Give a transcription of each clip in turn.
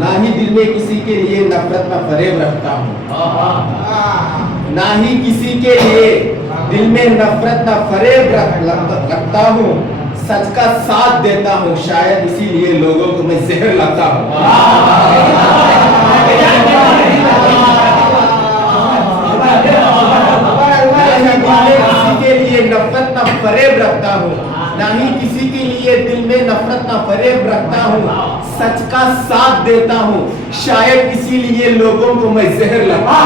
نہ ہی دل میں کسی کے لیے نفرت نہ فریب رکھتا ہوں، نہ ہی کسی کے لیے دل میں نفرت نہ فریب رکھتا ہوں، سچ کا ساتھ دیتا ہوں، شاید اسی لیے لوگوں کو میں زہر لگتا ہوں۔ کسی کے لیے نفرت نہ فریب رکھتا ہوں، نہ ہی کسی کے لیے دل میں نفرت نہ فریب رکھتا ہوں، سچ کا ساتھ دیتا ہوں، شاید اسی لیے لوگوں کو میں زہر لگتا ہوں۔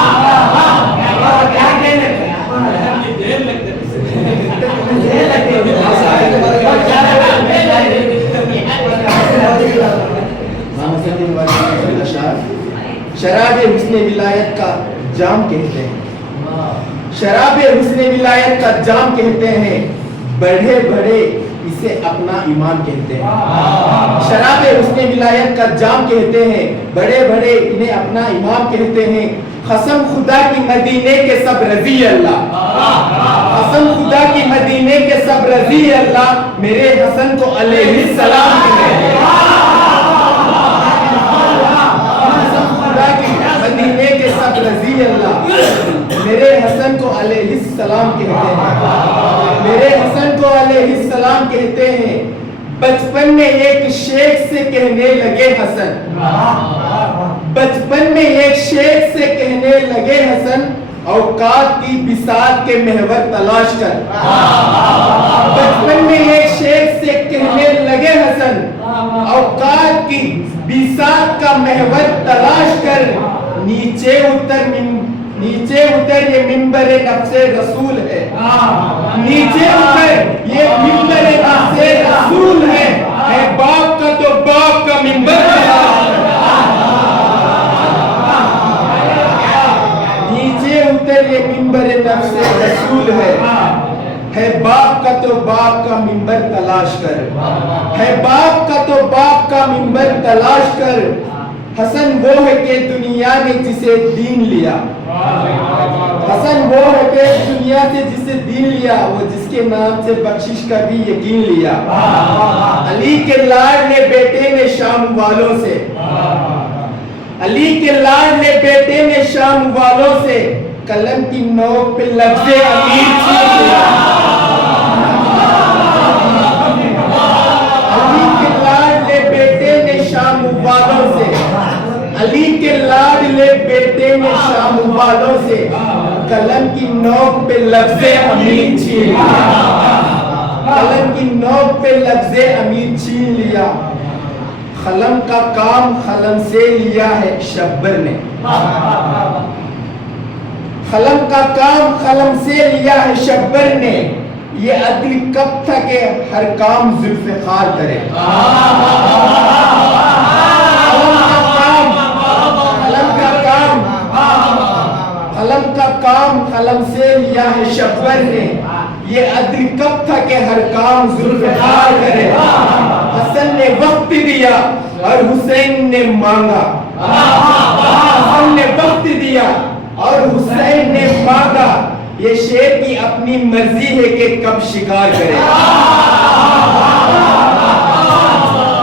شراب حسن ولایت کا جام کہتے ہیں، شراب حسن ولایت کا جام کہتے ہیں، بڑے بڑے اسے اپنا ایمان کہتے ہیں۔ شراب حسن ولایت کا جام کہتے ہیں، بڑے بڑے انہیں اپنا ایمان کہتے ہیں، قسم خدا کی مدینے کے سب رضی اللہ، قسم خدا کی مدینے کے سب رضی اللہ، میرے حسن کو علیہ السلام کہتے ہیں۔ قسم خدا کی مدینے کے سب رضی اللہ، میرے حسن کو علیہ السلام کہتے ہیں، میرے حسن کو علیہ السلام کہتے ہیں۔ بچپن میں ایک شیخ سے کہنے لگے حسن، بچپن میں ایک شیخ سے کہنے لگے حسن، اوقات کی بساط کے محور تلاش کر۔ بچپن میں ایک شیخ سے کہنے لگے حسن، اوقات کی بساط کا محور تلاش کر، نیچے اتر یہ منبر نفس رسول ہے، نیچے اتر یہ منبر نفس رسول ہے باپ کا تو باپ کا منبر ہے، نیچے اتر یہ منبر نفس رسول ہے باپ کا تو باپ کا منبر تلاش کر، ہے باپ کا تو باپ کا منبر تلاش کر، حسن وہ ہے کہ دنیا نے جسے دین لیا، حسن وہ ہے کہ دنیا سے جسے دین لیا، وہ جس کے نام سے بخشش کا بھی یقین لیا۔ علی کے لاڈ نے بیٹے نے شام والوں سے، علی کے لاڈ نے بیٹے نے شام والوں سے، قلم کی نوک پہ لفظ امیر چھین لیا۔ علی کے لاڈ نے بیٹے نے شام والوں سے، علی کے لاڈلے بیٹے نے شام والوں سے، قلم کی نوک پہ لفظ امیر چھین لیا، قلم کی نوک پہ لفظ امیر چھین لیا۔ قلم کا کام قلم سے لیا ہے شبر نے، قلم کا کام قلم سے لیا ہے شبر نے، یہ عدل کب تھا کہ ہر کام ذوالفقار کرے۔ قلم کا کام قلم سے لیا ہے شبر نے، یہ عدل کب تھا کہ ہر کام ذوالفقار کرے۔ حسن نے وقت دیا اور حسین نے مانگا، حسن نے وقت دیا اور حسین نے مانگا، یہ شیر کی اپنی مرضی ہے کہ کب شکار کرے۔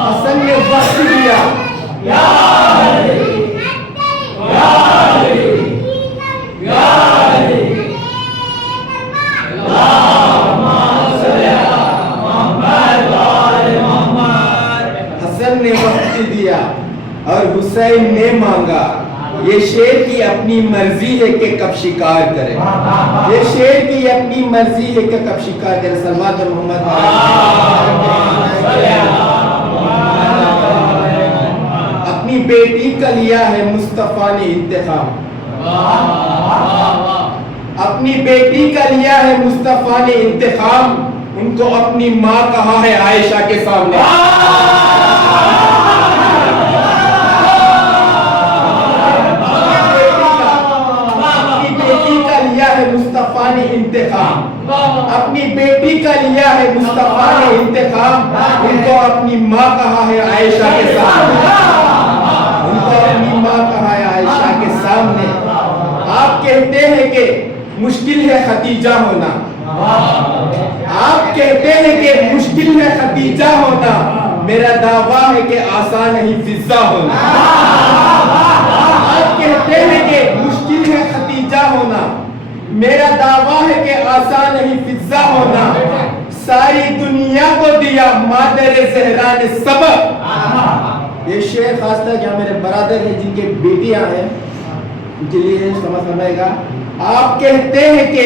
حسن نے وقت دیا، حسن نے وقت دیا اور حسین نے مانگا، یہ شیر کی اپنی مرضی ہے کہ کب شکار کرے، یہ شیر کی اپنی مرضی ہے کہ کب شکار کرے۔ صلوات محمد۔ اپنی بیٹی کا لیا ہے مصطفیٰ نے انتخاب، اپنی بیٹی کا لیا ہے مصطفیٰ نے انتخاب، ان کو اپنی ماں کہا ہے عائشہ کے سامنے۔ مصطفیٰ نے انتخاب، اپنی بیٹی کا لیا ہے مصطفیٰ نے انتخاب، ان کو اپنی ماں کہا ہے عائشہ کے سامنے، ان کو اپنی ماں کہا ہے عائشہ کے سامنے۔ آپ کہتے ہیں کہ مشکل ہے ختیجہ ہونا، آپ کہتے ہیں کہ مشکل ہے ختیجہ ہونا، میرا دعویٰ ہے کہ آسان نہیں فضا ہونا. آپ کہتے ہیں کہ مشکل ہے ختیجہ ہونا, میرا دعویٰ ہے کہ آسان نہیں فضا ہونا. ساری دنیا کو دیا مادر زہرا نے سبق. یہ شعر خاص طور کیا میرے برادر ہیں جن کے بیٹیاں ہیں ان کے لیے سمجھ فرمائے گا. آپ کہتے ہیں کہ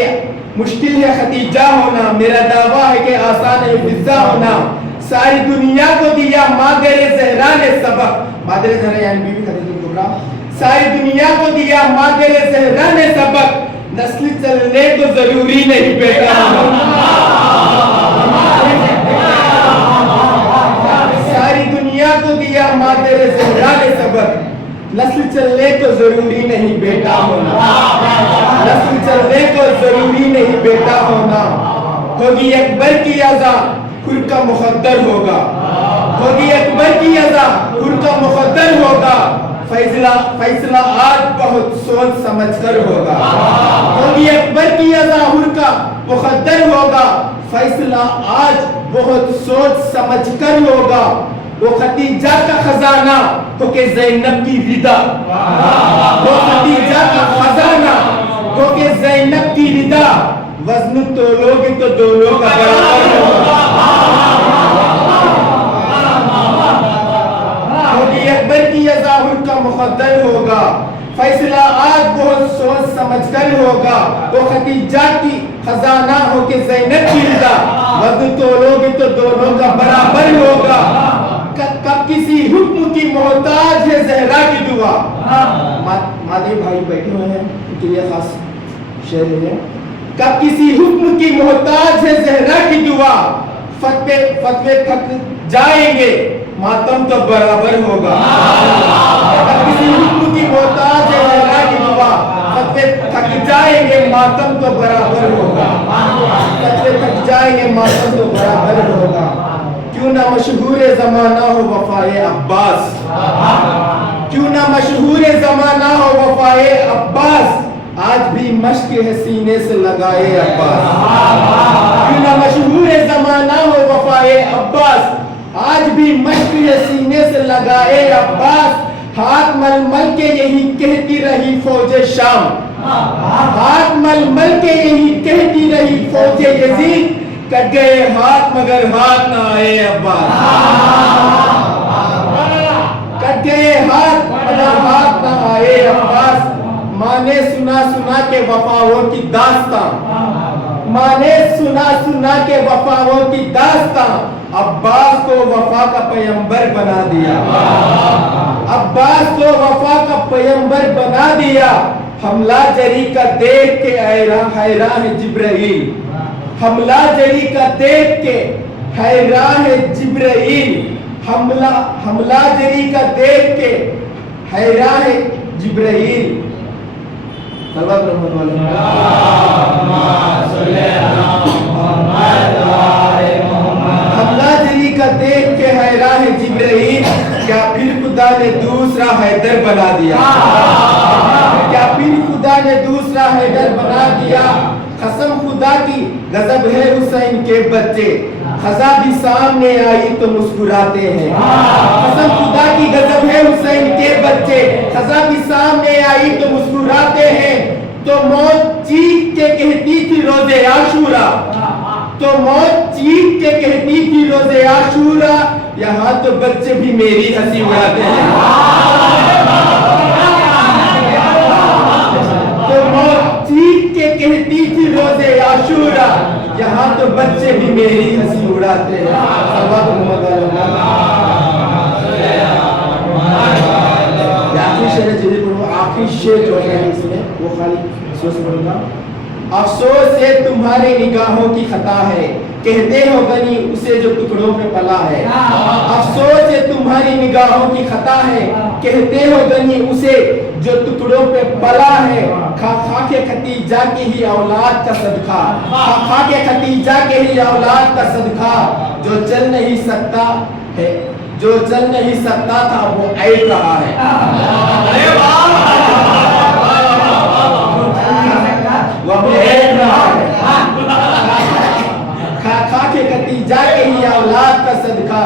مشکل ہے ختیجہ ہونا, میرا دعویٰ ہے کہ آسان ہے فضا ہونا. ساری دنیا کو دیا مادر زہرا نے سبق. مادر زہرا یعنی بی بی خدیجہ کبریٰ. ساری دنیا کو دیا مادر زہرا نے سبق. نسل چلنے کو ضروری نہیں بیٹا ہونا. ساری دنیا کو دیا مادر زہرا نے سبق. نسل چلنے کو ضروری نہیں بیٹا ہونا. نسل چلنے کو ضروری نہیں بیٹا ہونا. ہوگی اکبر کی عزا خر کا مقدر ہوگا. ہوگی اکبر کی عزا خر کا مقدر ہوگا. فیصلہ آج بہت سوچ سمجھ کر ہوگا. ہوگی اکبر کی عزا خر کا مقدر ہوگا. فیصلہ آج بہت سوچ سمجھ کر ہوگا. وہ خدیجہ کا خزانہ ہو کہ زینب کی رضا. وہ خدیجہ کا خزانہ ہو کہ زینب کی رضا. وزن تولو گے تو دونوں کا برابر ہوگا. ہوگی اکبر کی عزا خر کا مقدر ہوگا. فیصلہ آج بہت سوچ سمجھ کر ہوگا. وہ خدیجہ کی خزانہ ہو کہ زینب کی رضا. وزن تولو گے تو دونوں کا برابر ہوگا. کب کسی حکم کی محتاج ہے زہرا کی دعا. مادری بھائی بیٹھے ہوئے ہیں ان کے لیے خاص شعر ہے. کب کسی حکم کی محتاج ہے زہرا کی دعا. فتوے تھک جائیں گے ماتم تو برابر ہوگا. کب کسی حکم کی محتاج ہے زہرا کی دعا. فتوے تھک جائیں گے ماتم تو برابر ہوگا. فتوے تھک جائیں گے ماتم تو برابر ہوگا. کیوں نہ مشہور زمانہ ہو وفائے عباس. کیوں نہ مشہور زمانہ ہو وفائے عباس. آج بھی مشق ہے سینے سے لگائے عباس. کیوں نہ مشہور زمانہ ہو وفائے عباس. آج بھی مشق ہے سینے سے لگائے عباس. ہاتھ مل مل کے یہی کہتی رہی فوج شام. ہاتھ مل مل کے یہی کہتی رہی فوج یزید. کٹ گئے ہاتھ مگر ہاتھ نہ آئے عباس. کٹ گئے ہاتھ مگر ہاتھ نہ آئے عباس. ماں نے سنا سنا کے وفاؤں کی داستان. ماں نے سنا سنا کے وفاؤں کی داستان. عباس کو وفا کا پیغمبر بنا دیا. عباس کو وفا کا پیغمبر بنا دیا. حملہ جری کا دیکھ کے حیران ہے جبرائیل. حملہ جری کا دیکھ کے حیران ہے جبرائیل. حملہ جری کا دیکھ کے حیران ہے جبرائیل. حملہ جری کا دیکھ کے حیران ہے جبرائیل. کیا پھر خدا نے دوسرا حیدر بنا دیا. کیا پھر خدا نے دوسرا حیدر بنا دیا. قسم خدا کی غضب ہے حسین کے بچے. خزاں بھی سامنے آئی تو مسکراتے ہیں. قسم خدا کی غضب ہے حسین کے بچے. خزاں بھی سامنے آئی تو مسکراتے ہیں. تو موت چیخ کے کہتی تھی روزے عاشورہ. تو موت چیخ کے کہتی تھی روزے عاشورہ. یہاں تو بچے بھی میری ہنسی اڑاتے ہیں. تو موت چیخ کے کہتی تھی روزے عاشورہ. یہاں تو بچے بھی میری ہنسی اڑاتے ہیں. آخری شعر جو ہے اس میں وہ خالی افسوس بولوں گا. افسوس ہے تمہاری نگاہوں کی خطا ہے. کہتے ہو غنی اسے جو ٹکڑوں پہ پلا ہے. افسوس ہے تمہاری نگاہوں کی خطا ہے. کہتے ہو غنی اسے جو ٹکڑوں پہ پلا ہے. خاک ختیجہ کی ہی اولاد کا صدقہ. خاک ختیجہ کے ہی اولاد کا صدقہ. جو چل نہیں سکتا ہے جو چل نہیں سکتا تھا وہ ایٹ رہا ہے. خاک ختیجہ کے ہی اولاد کا صدقہ.